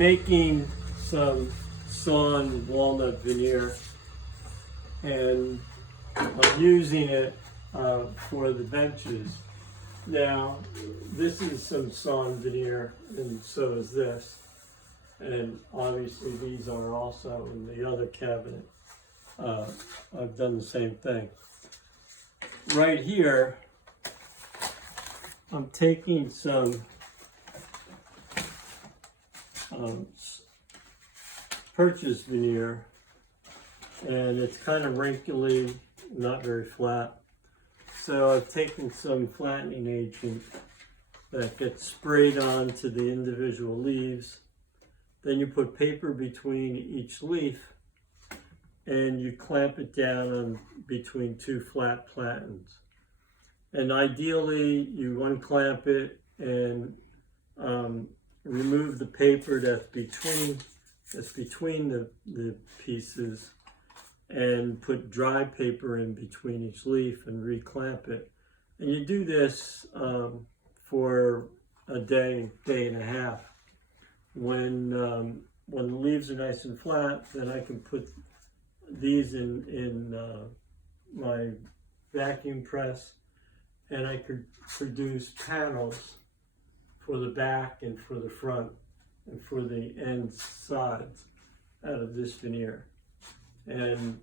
making some sawn walnut veneer, and I'm using it for the benches. Now, this is some sawn veneer, and so is this. And obviously these are also in the other cabinet. I've done the same thing. Right here, I'm taking some purchase veneer, and it's kind of wrinkly, not very flat. So I've taken some flattening agent that gets sprayed onto the individual leaves. Then you put paper between each leaf, and you clamp it down on between two flat platens. And ideally, you unclamp it and remove the paper that's between the pieces, and put dry paper in between each leaf and reclamp it. And you do this for a day and a half. When the leaves are nice and flat, then I can put these in my vacuum press, and I could produce panels for the back and for the front and for the end sides out of this veneer. And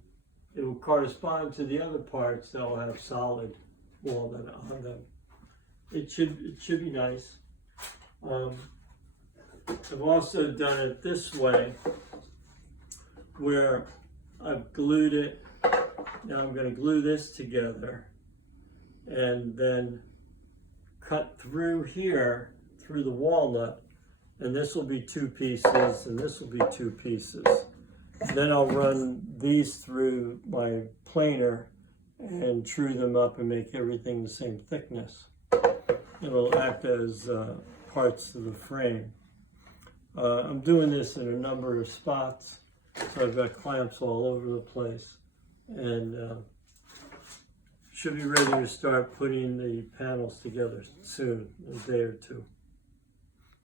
it will correspond to the other parts that will have solid walnut on them. It should be nice. I've also done it this way, where I've glued it. Now I'm going to glue this together and then cut through here, through the walnut, and this will be two pieces and this will be two pieces. Then I'll run these through my planer and true them up and make everything the same thickness. It'll act as parts of the frame. I'm doing this in a number of spots, so I've got clamps all over the place, and should be ready to start putting the panels together soon, in a day or two.